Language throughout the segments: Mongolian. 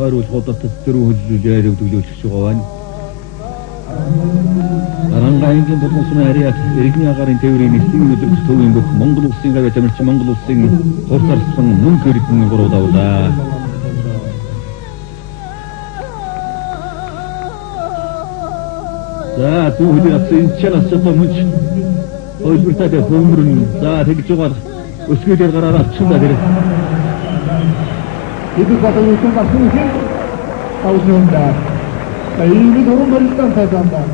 тойрол голдотод дөрөв хөллөж өгдөглөж байгаа байна. Арангаангийн болон сумын харьяат иргэний агарын тээврийн нислэгийн өдөрт төвийн бүх Монгол улсын гавь тамирчин Монгол улсын хурцарсан мөнгө эрдэнэ гурав давлаа. За түүний ацын чанаас одоо мөч ойлбортой хөмрөн за тэгж байгаа өсгөлээр гараар авчихлаа тэр. 이들 가서 요즘 같은 게 나오는다. 이미 너무 멀리서 사자한다.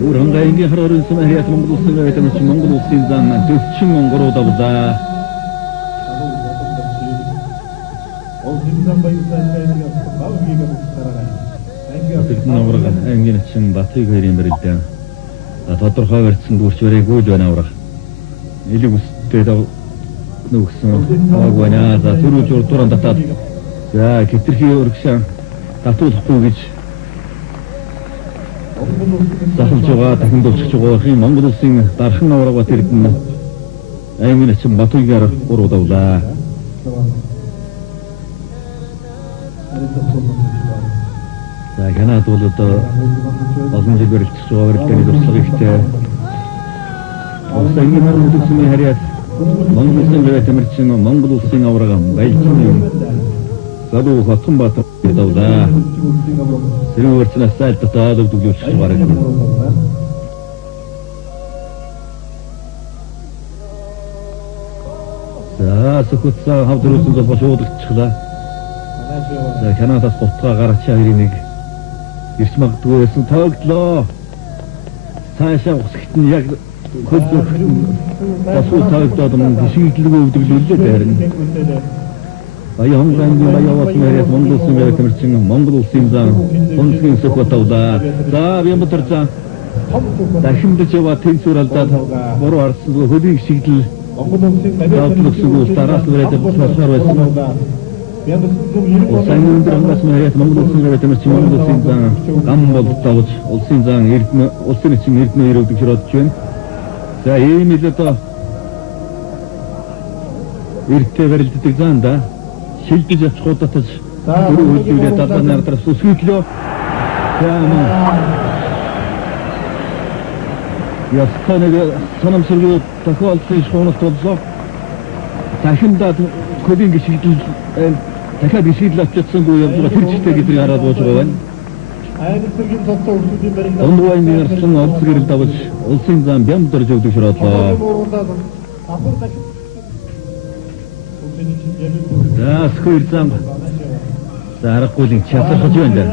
우랑가인게 하루는 스마리아 Монгол улсын гавь тамирчин Монгол улсын зан төвчин онгороо давлаа. Намраг ангин чин Батыг хоёрын барилдан тодорхой барьсан дүрч барайгүй л байна аврах. Илэг үстэй нүгсэн агвана за түрүү журдуран татаад за хитрхи өргөсөн татуулахгүй гэж захалж байгаа дахин дулчих байгаа Монгол улсын дархан аврага тэрдэн ангин чин Батыгаар уруу давлаа. За Канад бол одоо олон жил барилдаж байгаа барилдааны дурслага ихтэй. Улсын Монгол улсын харьяат Монгол улсын гавь тамирчин Монгол улсын аврага Баялгийн Залуу Хатанбаатар давлаа. Сэрүүрчнаас сайтад өгдөглөж байгаа. За сөхөцөө хавдруусан бол шуудагчлаа. За Канадаас бутгаа гарч ирэх нэг ирс магадгүй байсан тоглоо. Цаашаа усгт нь яг хөлөөх басуу тоглоод мөн шийдлгүй өвдөглөлөө дээрэн. Баянгангийн баяват мэрэг Монгол улсын гавь тамирчин Монгол улсын зан онцгийн сөхөт тавлаа. За Бямбатар за дахимдж яваа тэнцвэр алдаад буруу харсан хөлийг шийдэл Монгол улсын гавь тараас бүрээд болсоор байсан. Улсын өндрөнгөөс мэрэг Монгол улсын гавь тамирчин Монгол улсын зан гам болтолж улсын зан эрдэнэ улсын эцэг эрдэнэ ирээдүйг широдж байна. За ийм л одоо эртээ барилддаг заанда шилдэж авчихууд татаж дөрөв хөллөөрөө далаанаар дараас өсгөлөө. Ястаныг санамсруу тохиолдсон шуунаас боллоо. Дахиндаа кодинг шийдэл дахиад шийдэл авчихсангүй явж байгаа тэр чигтэй гэдгийг хараад бууж байгаа байна. айнцгийн цогцоо үрсүүдийн барилдаа Ондвайн нэрсэн олцгэрэл давж улсын зам Бямбатар зөвдөг шороолоо. За сквер зам за аргагүй чатархаж байна.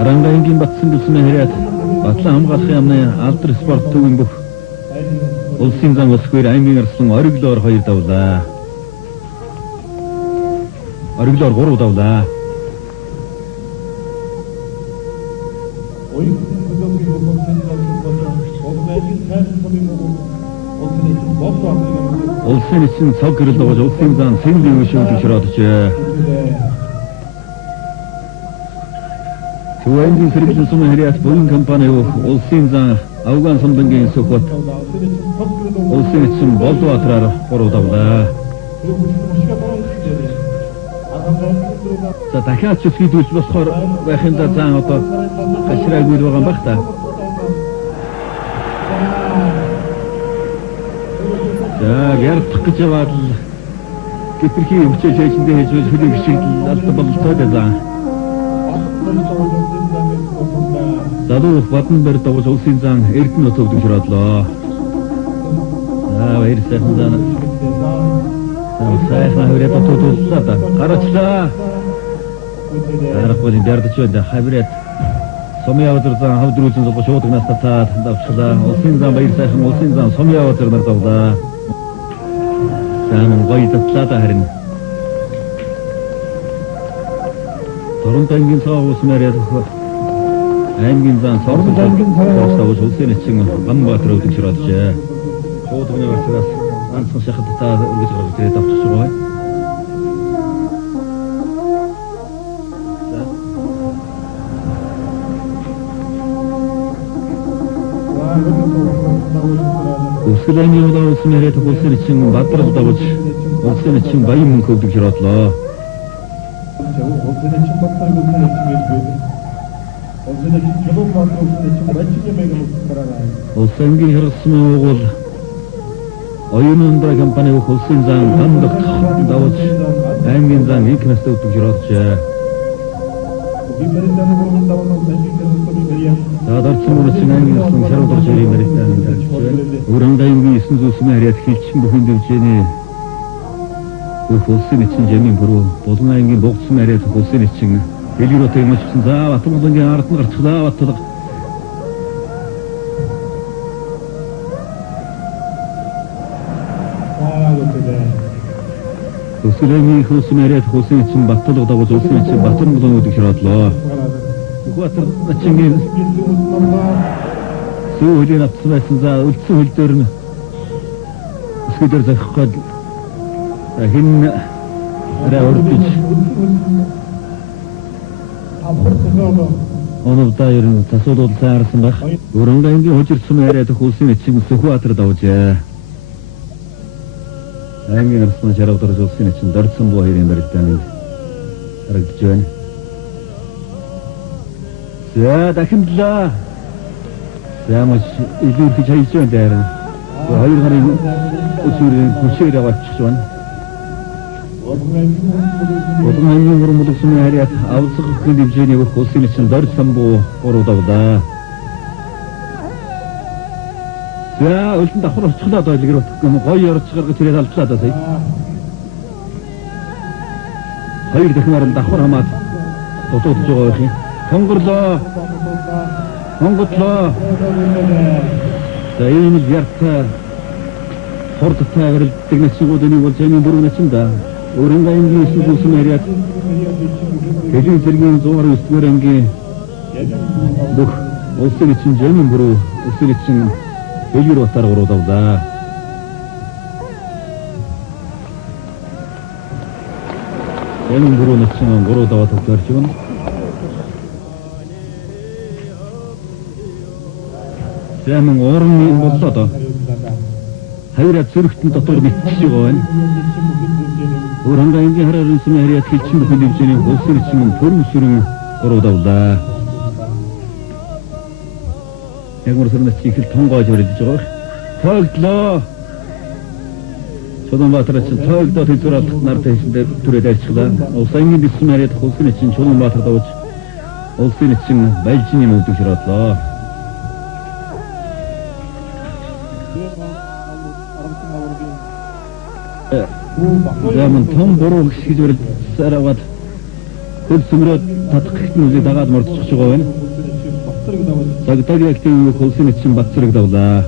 Арангаангийн батсан бүсмэ хэрэг батлан хамгаалахын яамны алдар спорт төвийн бүх улсын зам сквер аймгийн арслан ориглоор 2 давлаа. Ориглоор 3 давлаа. Улсын эцэн цог гэрэл давж улсын зан сэнгийн өшөөдөг шороодожээ. Төвэнгийн хэрэглэн сумын хэрэг бүрэн компани улсын зан Афган сумдангийн сөхөт улсын эцэн Болдбаатараар 3 давлаа. За дахиад ч өсгийдүүлж болохоор байхында зан одоо гашраагүй байгаа юм баг та. За ярдах гэж яваад гитрхи өвчөө шийдэндээ хийж хөлийг шийдэл алда бололтой даа. Залуу батан дээр давж улсын зан эрдэнэ төвдөг шороолоо. За баяр сайхан зан. Сайхан хүрээд тутууллаа да. Гарачлаа. Аргагүй дэрдэж байна. Хавраад Сомьяватар зан хавдруулсан зов шуудагнаас татаад давчлаа. Улсын зан баяр сайхан улсын зан Сомьяватар нар давлаа. Зан гоё татлаа да харин. Торонтогийн цаавус мэрээд аймгийн зан Торонтогийн цаавус улсын эцэг Ганбаатар өвдөг шороолжээ. Шуудагны барцаас анцхан шахад татаад өргөж гаргаж ирээд авчих байгаа. Ösküden yolda olsun eriyet olsun için battırız da boç. Olsun için bayımın kıldık jiratla. Olsun için baklar olsun için geçmedi. Olsun için çabuk baklar olsun için bırakıp yemeğe karar. Olsun ki hırsımı oğul. Oyununda kampanya olsun zan tanıdık da boç. Engin zan ilk nesde uttuk jiratça. Dağdarçın bunu için engin ısın şarıdır çeyreğin verekten. Uğrandayım bir isin zulsunu eriyet kilçin bugün döveceğini. Olsun için cemin buru. Bodun engin boğutsun eriyet olsun için. Elir otayım açıpsın zağa batım odan gen arıtın kırçıda battılık. Olsun olsun eriyet olsun için battılık da olsun için battın budan ödük jiratla. Kuatır açın Suudin atısın za ultsu hultörünü. Üsküdür zakıqad. Hinne Raurdic. Onu da yerin tasodo sarsın bak. Urunga ingi hocursun eriyeti kulsun için sukuatır da hoca. Engin ırsına çarabdır olsun için dörtsün bu ahirin berikten. Arıkçı Ya dakimdila. Ya maç ilir ki çay içiyor derin. Hayır hani usulün kuşuyla bakçı an. Odun hangi vurumuduksun eriyat avlısı kıkıldibceğini bu kosun için dörtsün bu oruda da. Ya ölçün dağır çıkıda da ilgir otuklamı koy yarı çıkargı türet alıp çıkıda say. Hayır dağırın dağır amat. Otu otucu oğu Kongurla, Kongutla, sayımız yartta, hortıkta verildik nesin o dönü olacağını burun için da, oranga İngilizce olsun eriyat, gece sergin zor üstü örengi, duk, olsun için cemin buru, olsun için belir otar orada. Cemin burun için orada vataklar çıkın. Senin orun olsa da hayret sürüktün tatır bitişi koyun. Oranda ince her arasını heriyat geçin bu kondipsiyonu olsun için torun sürün orada. Eğer orasında çekil tonga çöre diyecek. Tağıtla. Çoğun batır için tağıtla tezgür attıklar teşinde türeder çıkıda. Olsa inge bitsin heriyat olsun için çoğun batır da olsun için belçin yeme utuk şiratla. Zaman tam boru kişi böyle saravat. Hep sümrüt tatlıkın üzeri dağıt mırtı çıkışı koyun. Sagıtag aktivi kolsun için batsırık davda.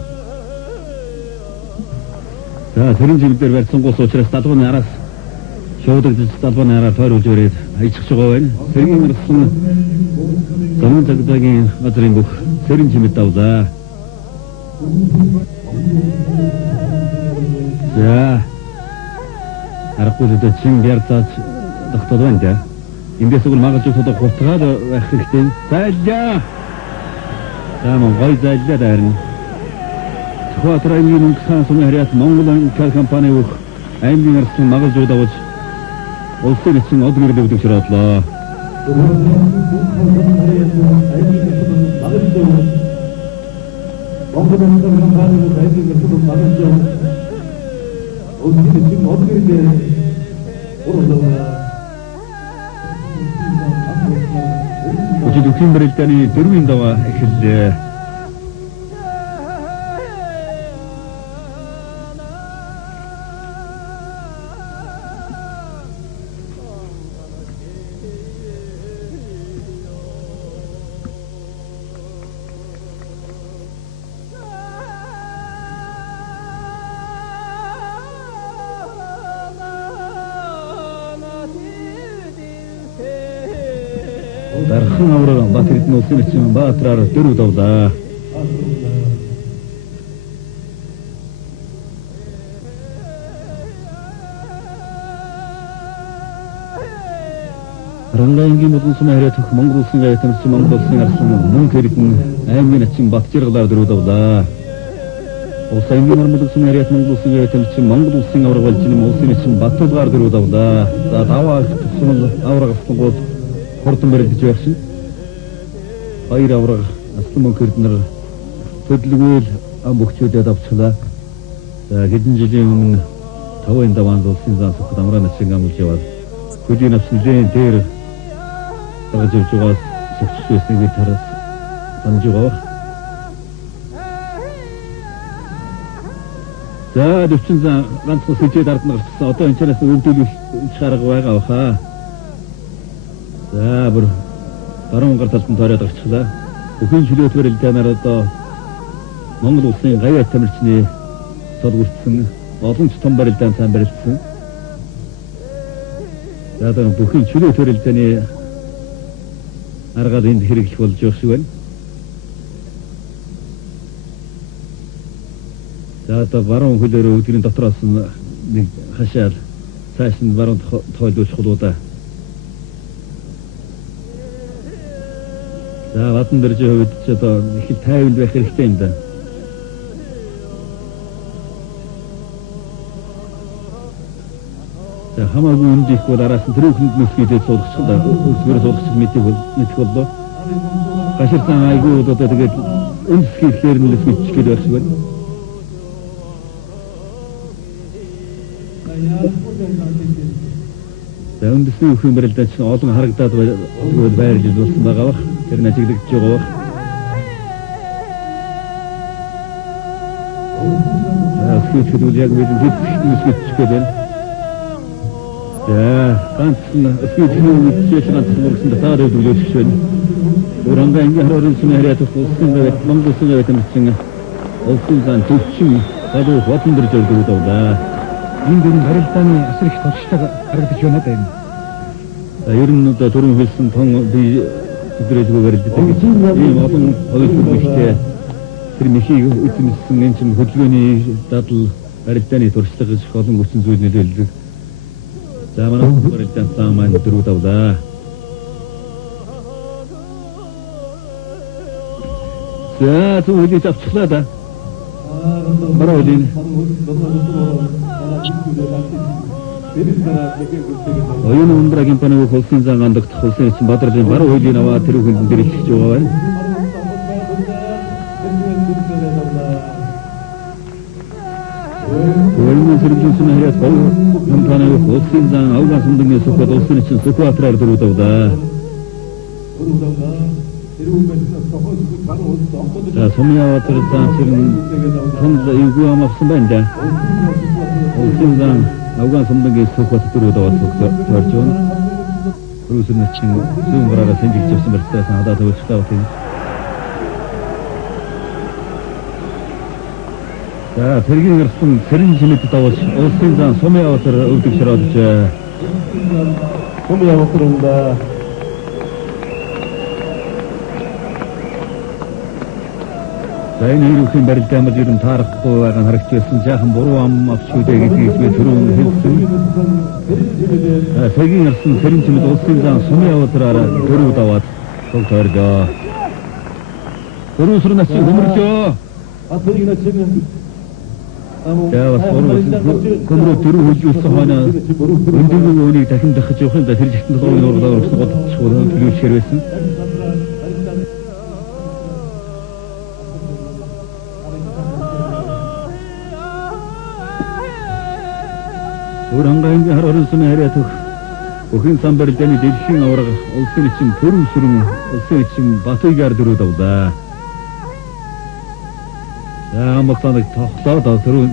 Daha serincelikler versin kosu uçuraz tatlıbını aras. Şovuduk tatlıbını arar tör uçuraz. Ay çıkışı koyun. Serin ırısını. Zaman sagıtagin atırın buk. Serincelik davda. Ya. Arqulda çim gerçaç dıqtadı İndi sugul mağaç soda qo'rtqa da vaqtdan sajja. Tamam, qo'yda darin. Xatirayning qisasini hariyat Mongolan kompaniya yo'q. Ayni narsa mağaç joyda o'ch. Olsun için odgirdi bu şiratla. Mongolan kompaniya olsun için odgirdi. Ucu dükün birlikleri durmayın da var ekildi. Darxın avradan batırıtın olsun için batırar dörü davda. Ranlayıngi mutlusun ehretuk Mongolsun gayetimiz Mongolsun arsın mümkeritin aymen için batçırgılar dörü davda. Улсын аймгийн армад улсын харьяат Монгол улсын явтамчин Монгол улсын авраг болжин улсын эчин Батулгаар дөрүүдавда. За даваа тусмал авраг авсангууд хурдан барилдж явсан. Хоёр авраг аслан мөнхөрднөр төдлөгөөл ам бөхчүүдэд авчлаа. За хэдэн жилийн өмнө 5-ын даваанд улсын зан сөхөд амраа начин амлж яваад хөдийн авсан дээр гаргаж явж байгаа сөхчөөсний бид хараас санаж байгаа. За дэвчин зан ганцхан сэжээд ард нь гарсан. Одоо энэ чанаас өвдөлөх шарга байгаа баха. За бүр баруун гар талд нь тойроод гарчлаа. Бүхэн чөлөөт барилдаанаар одоо Монгол улсын гавь тамирчны солигдсон олон ч том барилдаан сайн барилдсан. За одоо бүхэн чөлөөт барилдааны аргаад энд хэрэглэх болж байгаа шиг байна. За одоо баруун хөлөөрөө өдрийн дотроос нэг хашаал цааш нь баруун тойлуулах хулуудаа. За ватан дэржийн хувьд ч одоо их л тайван байх хэрэгтэй юм да. За хамаагүй үндих бол араас нь тэрүүхэнд нүсгийдээ суулгачих да. Өсгөр суулгачих мэдэх боллоо. Гаширсан айгүй одоо тэгээд үндсгийхээр нь л мэдчих гээд байх шиг байна. За үндэсний өхөн барилдаан чинь олон харагдаад байрлал болсон байгаа бах. Тэр нь ажиглагдж байгаа бах. За скетчүүд яг бид скетч гэдэг. За ганц скетчүүд ганцхан болсон датаар өвлөж байна. Уранга ингээ харин сүнэ харьяат улсын байт Монгол улсын байт юмчин улсын зан төвчин гадуу хотон дэрж өргөдөг да. Энд энэ барилдааны асар их туршилт харагдаж байна даа юм. Ер нь одоо түрүүн хэлсэн тон би өдрөөсгөө барилддаг гэж ийм олон ойлголттой тэр мехийг үзмэлсэн энэ чинь хөдөлгөөний дадал барилдааны туршлага гэж олон хүчин зүйл нөлөөлдөг. За манай барилдаан цаан маань дөрөв давлаа. За зөвхөн авчлаа да. Бароолин оюун ундраагийн паныг улсын зан гандагдах улсын эцэн Бадралын баруун хуулийн аваа тэрүүхэнд дэрэлж байгаа байна. Оюун сэргийн сүнэ харьяат паныг улсын зан авган сумдангийн сөхөд улсын эцэн Сүхбаатараар дөрүүдавда. За Сумьяаватар зан сэрэн танд эвгүй амавсан байна да. Улсын зан авган сумдангийн Сүхбаатар дөрүүдавд тойрч байна. Рүүсэн начин зүүн гараараа сэнжигч явсан барьцаас хадаа төвчтэй байна. За тэргийн гарсан сэрэн чимэд давж улсын зан Сумьяаватар өвдөг шороодж Сумьяаватарында за энэ hirүүхийн барилдаан бол ер нь таарахгүй байгаа нь харагдчихсан. Жаахан буруу ам авч үдэ гэдгийг би түрүүн хэлсэн. Сагийн арсан сэрэн чимэд улсын зан Сумьяаватараар дөрөв даваад тойрлоо. Дөрөвсөр нач хөмөрлөө. Атэргийн нач яа көмрөө дөрөв хөлжүүлсэн хойно өндөрний өөнийг дахин дахиж явах юм да. Тэр жигтэн толгойн ургалаар өснө годчих төлөвшөр байсан. Уранга ингээ харин сүнэ харьяат өхөн сан барилдааны дэлхийн авраг улсын эцэн төрөвсрөн улсын эцэн Батуйгаар дөрөв давлаа. За амбацаныг тогтоод түрүү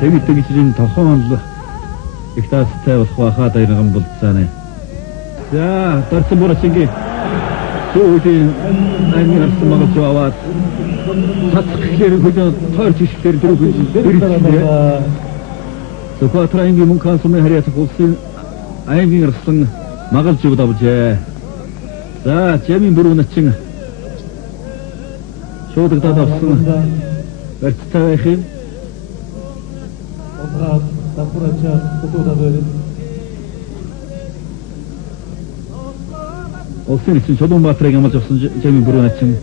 тэгээд чинь тохон л их таастай болох байхаа дайрган болцааны. За тарсан бурачингийн сүүлийн аймгийн арсан магад яваад татхлээр хөдөө тойрч ишгээр дөрөв Сүхбаатарын мөнхөн сүмэн харьяат улсын аймгийн арсан магалж явдавжээ. За жамин бүрүү начин шуудагдаад авсан барьцтай байх юм. Отрад давхрачаа тутуудаад байна. Улсын эцэг Чулуунбаатарыг амлаж авсан Жамин Бүрэн ачин.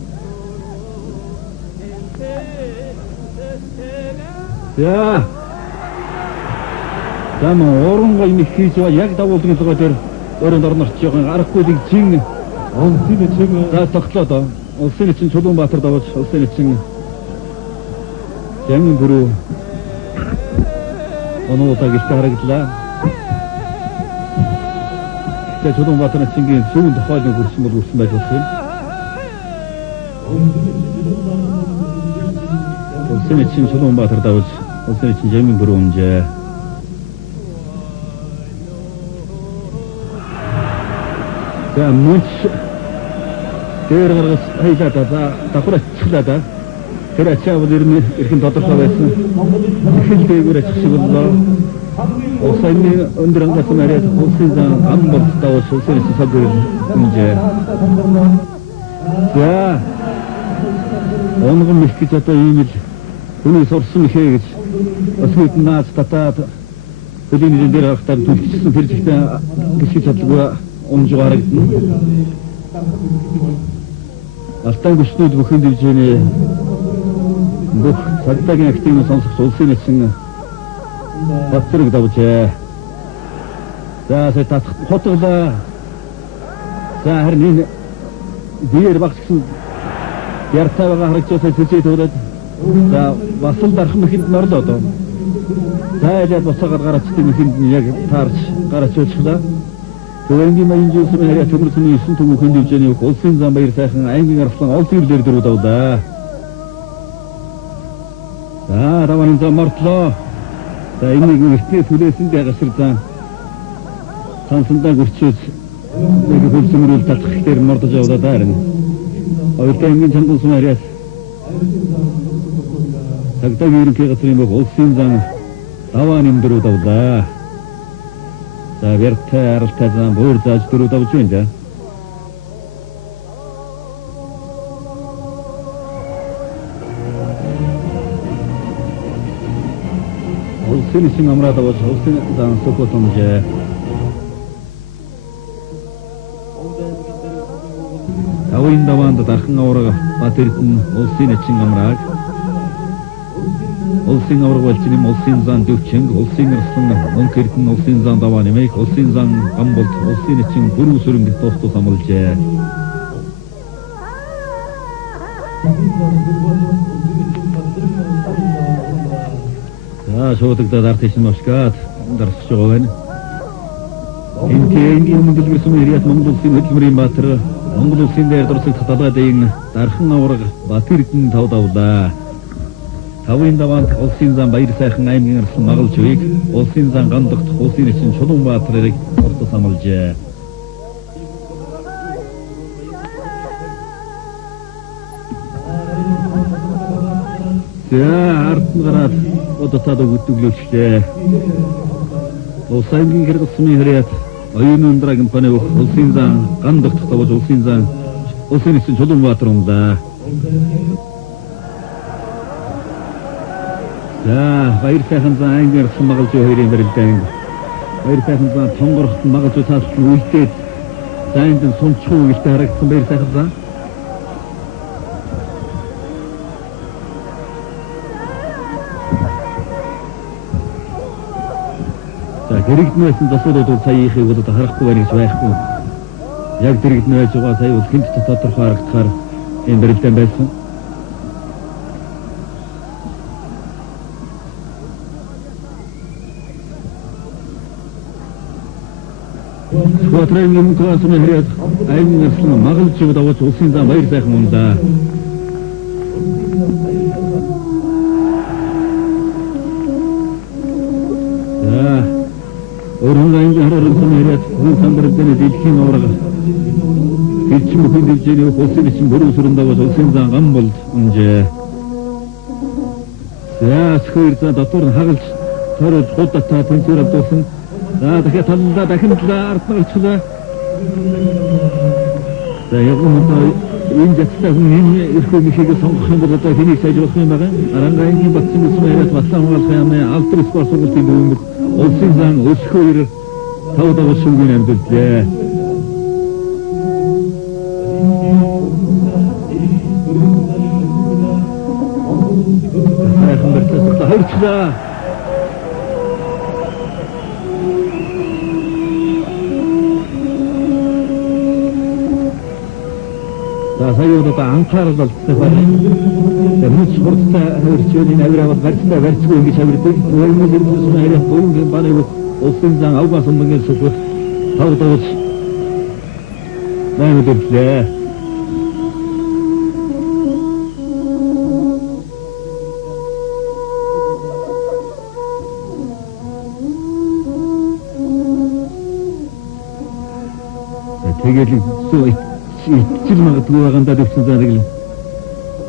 За. Зам оронгой юм хийж байгаа яг давуулгын лугаа дээр өрөөнд орнорч байгаа аргагүй нэг чин Улсын эцэг за тоглоод улсын эцэг Чулуунбаатар давж улсын эцэг Жамин Бүрэн оноотой гэртээ харагдлаа. Тэгээ Чулуунбаатарын цэнгийн сүүн тохиолыг хүрсэн бол хүрсэн байж болох юм. Улсын эцэг Чулуунбаатар давж улсын эцэг Жамин Бүрэн унжээ. За мөнч дээр гаргаж хайлаа да давхар ачглаа. Тэр ачаавал ирхэн тодорхой байсан. Ихэнх дээгүүр ачих шиг боллоо. Улсын өндөр ангасан арайд улсын зан ам болтоо улсын эцэг сагэр үнжээ. За онгон их гэж одоо ийм л хүний сурсан ихээ гэж өсвөд наац татаад хөдөлгөөний дээр хахтар түлхчихсэн тэр жигтэй гисгэж чадлагүй унжиг харагдана. Алтан гүшнүүд бүхэн дивжээний бүх цагдаагийн активны сонсогч улсын эцэг Батцэрэг давжээ. За сэтат хотглоо. За харин энэ биеэр багцсан яртайгаа харагдчихсан сэжээ төвлөд. За бас л дархан мэхэнд норлоо доо. За яад босгоор гарацтай мэхэнд яг таарч гараач уучлаа. Төвөнгийн маягийн зүйлсээр харьяа төмөрсөний 9 төвөг хөндөвжэний улсын зам баяр сайхан аймгийн арслан олон ирлэр дөрөв давлаа. За даван зам мартлоо. За энийг үртээ түлээсэн дагасрзаа цансандаа гөрчөөс нэг хөлсөмрөл татах дээр мордож явдаа даарна. Өөртөө ингээд чандсан сумариас тагтагийн ерөнхий газрын бүх улсын зам даваа нэмдрүү давлаа. За вэртэ аралтай зам бүр зааж дөрөв давж байна да. Улсын эцэг амраад авч улсын зан сөхөт унжээ. Тавын даваанд дархан авраг Батэрдэн улсын эцэг амрааг улсын авраг болчихны улсын зан дөвчинг улсын арслан Мөнхөрдөн улсын зан даваа нэмэх улсын зан гамболт улсын эцэг бүрэн сүрэнг тус амлжээ. За шуудагдаад арт ишин мошгад дарсж байгаа байна. Энгийн мөнгөлгөрсөн ириат Монгол улсын хөдөлмөрийн баатар Монгол улсын дээр дурсагдах талаадын дархан авраг Батэрдэн тав давлаа. Тавын даваанд улсын зам баяр сайхан аймгийн арслан магалж үйг улсын зам гандагт улсын эцэг Чулуунбаатарыг тус амлжээ. За ард нь гараад одотад өгдөглөөчлээ. Улсын хэрэгсмийн хэрэгт оюун ундраг компани улсын зан гандагт тавж улсын зан улсын эцэг Чулуунбаатар унлаа. За баяр сайхан зан аймгийн арслан магалж хоёрын барилдаан баяр сайхан зан тонгорхт магалж цааслан үлдээд зайнд сунчгүй гэлтэй харагдсан баяр сайхан зан. Дэрэгднээсэн засварууд бол сая ихийг бол харахгүй байна гэж байхгүй. Яг дэрэгднэ байж байгаа сая бол хинт тодорхой харагдахаар энэ барилдаан байсан. Батрын юм коосны хэрэг аймгийн арслан магалж давж улсын зам баяр сайхан унлаа. Өргөн аймгийн хараарсан хэрэг хүн сандрын дэлхийн авраг хэлчим бүхэн дэвжээний улсын эцэг бүрэн сүрэн давж улсын зан гамболд унжээ. За сөхөр за дотор хагалж төрөж гудатаа тэнцээр авсан. За дахиад талдаа дахин арднаа өчлөө. За яг өнөөдөр энэ жацтай хүн энэ эрхөө михийг сонгох юм бол одоо хэнийг сайж болох юм байгаа. Арангагийн батсан үсмэ яриад батлан хамгаалах юм алдар спорт сургуулийн дөрөв улсын зан өсгөөр тав давж сүнгийн амьдлээ. 돌치다. За сая удаа анхаарал болчихсон байна. Мөн суртаа хөрчөөний навираад барьцтай барьцгүй ингэж авирдаг. Өөрөөр хэлбэл арай буйн баныг улсын зан авгаас өмнө сүхвэт тавдаж наймадлээ. Тэгээд суу ичил магадгүй байгаандаа дэвсэн зэрэг л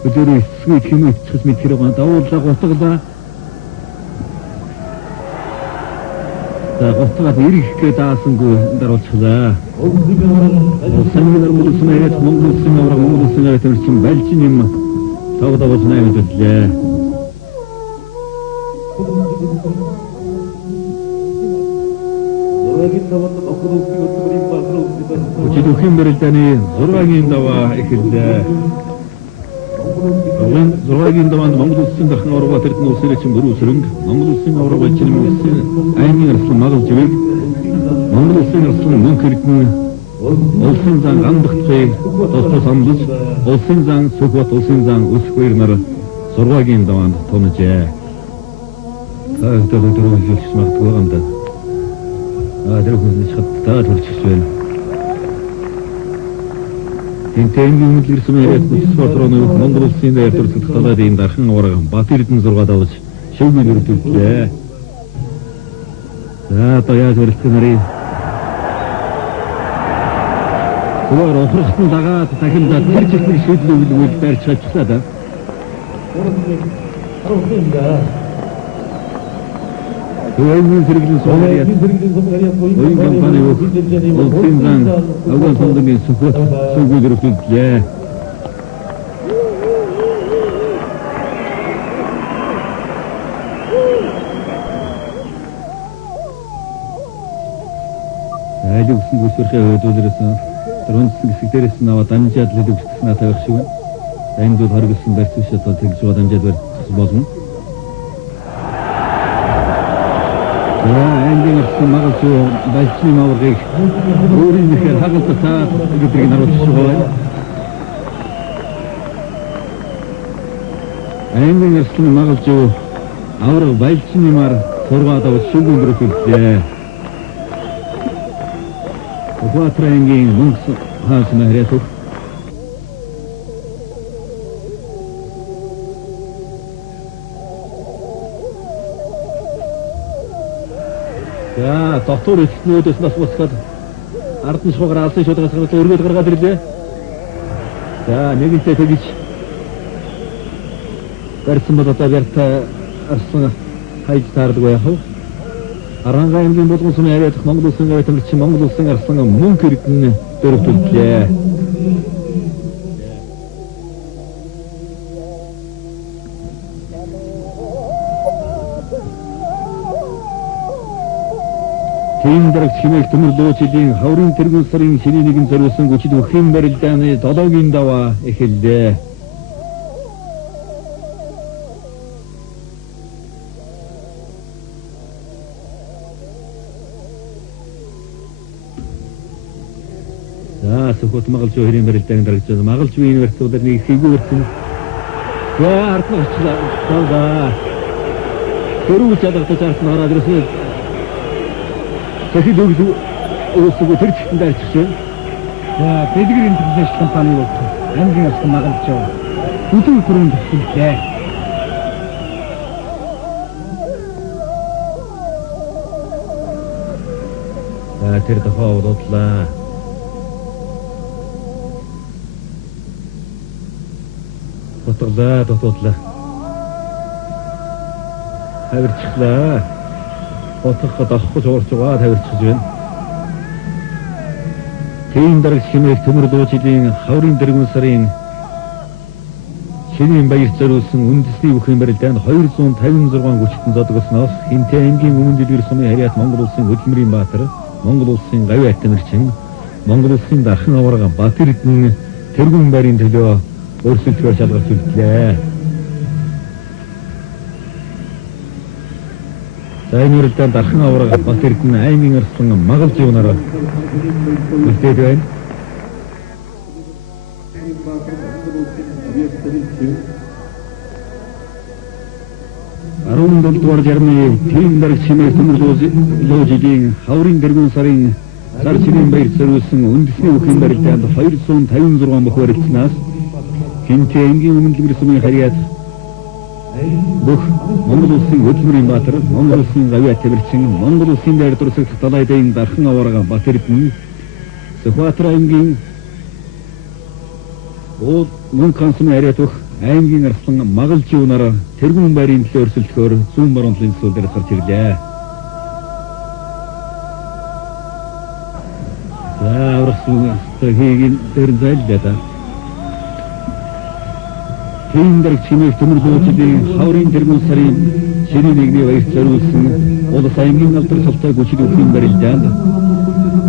өдөрөө эсгүй хэмээх цэс мэд хэрэг байна. Давууллага утгалаа. За гоцгоод ирэхгээ даасангүй даруулчихлаа. Самгинар мулсан яриад Монгол улсын авраг Монгол улсын яриад төрчин байлчин юм тавдавж наймадлээ. Өчигдөр бэрэлдэний 6-гийн даваа эхэллээ. 6-гийн даваанд Монгол улсын дахин авраг тэрдэн улсын чин гөрөө сөрөнг Монгол улсын авраг байлчин улсын аймгийн арслан магалж ивэг Монгол улсын арслан мөн хэрдэн улсын зан гандахцыг тусдас амлаж улсын зан Сүхбат улсын зан өсгөр нар 6-гийн даваанд тунажээ. Таагдал өдрөөлж магадгүй гамдаа. Тэр хүмүүс хатаа төрчихс байна. Энтэнгийн үнэлэрсэн яриад спортрооны Монгол улсын дээр төрөлх талаадын дархан авраг Батэрдэн 6 давж шүүгийн өртөлдлээ. За одоо яаж өрөлдөх нарыг өөр охрохтон дагаад дахин тэр чихний шийдлүүд барьж чадчихлаа да. Өөрийн зэрэглэн сумариад өөрийн компани улсын зан авган сондгийн сүхбэт сүгүүд өргөлдлээ. Айлын үсэн бүсэрхээ хөдөлгөөсөн дөрөнцсөн хэсэг дээрээс нь аваад дамжаад л өгсөн атаа байх шиг байна. Энэ зүйл хоригдсан барьц биш одоо тэгж байгаа дамжаад барьц болно. Англи улсын магалж байлчны аврагыг өөрийнхөө хагалцаа гэдгийг наруулж байгаа. Англи улсын магалж авраг байлчны мар сургаад авч шүүгэн өргөлдлээ. Ухаатрангийн мөнгө хаасан хэрэгт За дотор эцнүүдээс нас босгоод ард нь шугаар алсын шударгаас гараад өргөд гаргаад ирлээ. За нэгэнтээ тэгж барьсан бол одоо ярт арсан хайж таардаг байх. Арангаангийн болгон сум яриад Монгол улсын гавь тамирчин Монгол улсын арсан мөнгө хэрэгтэн дөрөвдөлтлээ. Тийм дарагч хэмээх төмөр дуучлалын хаврын тэргүүн сарын ширийн нэгэн зориулсан гүчид өхийн барилдааны 7-гийн даваа эхэллээ. За Сүхбат магалж хөрийн барилдааны дарагч магалж университетээр нэг хэвгүй өрсөн. За ард нь очлаа. За. Төрүүл чадагтаж ард нь ороод ирсэн. Тэхэд өгдөө өсгөө тэр чигтэн дайрчих шин. За Бэлгэр интернэшнл компани болов. Англи улсын магалж өдөр түрүүнд төлөвлөө. За тэр дохоо бодлоо. Бодлоо. Хавирчлаа. Отоход авахгүй уурч байгаа тавирчж байна. Тийм дарагч хэмээх төмөр дуучлалын хаврын дэргэн сарын шинийн баяр зориулсан үндэсний бүхэн барилдаанд 256 гүчтэн зодгосноос Хинтээ аймгийн өмнө дэлгэр сумын харьяат Монгол улсын хөдөлмөрийн баатар, Монгол улсын гавь атамирчин, Монгол улсын дархан аварга Батэрдэн тэргүүн байрын төлөө өөрсөлдөхөөр шалгалт үлдлээ. За энэ үрэлдээ дархан аварга Бат Эрдэнэ аймгийн арслан Магалж юунаар үлдээд байна. Арван дугаар жармны тийм дараг чимээ төмөрлөөжийн хаврын дэргүүн сарын сар чимээ баяр зориулсан үндэсний өхөн барилдаанд 256 бөх барилдсанаас Хинтээ ангийн өмнөдлөмөр сумын харьяат бүх Монгол улсын хөдөлмөрийн баатар, Монгол улсын гавьяа тамирчин, Монгол улсын дайр дурсагт далай дэйн дархан аварга Бат Эрдэнэ Сүхбаатар аймгийн мөн консумын харьяат бүх аймгийн арслан Магалж юунаар тэргүүн байрын төлөө өрсөлдөхөөр зүүн боронлын сул дээр гарч ирлээ. За аврагсан стратегийн дээр зайлдаа. Тийм дараг чимээ төмөрлөөжийн хаврын тэргүүн сарын шинэ нэгний баяр зориулсан улс аймгийн алдар салтаа гүчид өхөн барилдаанд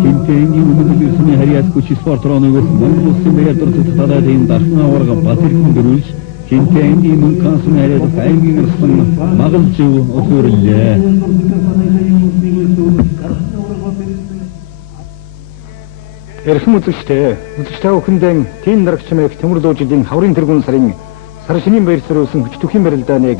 Хинтээ ангийн өмнөдлөмөр сумын харьяат гүч спорт рооны бүх Монгол улсын дайр дурсагт далай дэйн дархан аварга Бат Эрдэнэ дөрүүлж Хинтээ ангийн мөн консумын харьяат аймгийн арслан Магалж өсөрлөө. Эрхэм үзэгчтэй өхөндөө тийм дараг чимээг төмөрлөөжийн хаврын тэргүүн сарын сар шинийн баяр зориулсан хүч түхийн барилдааныг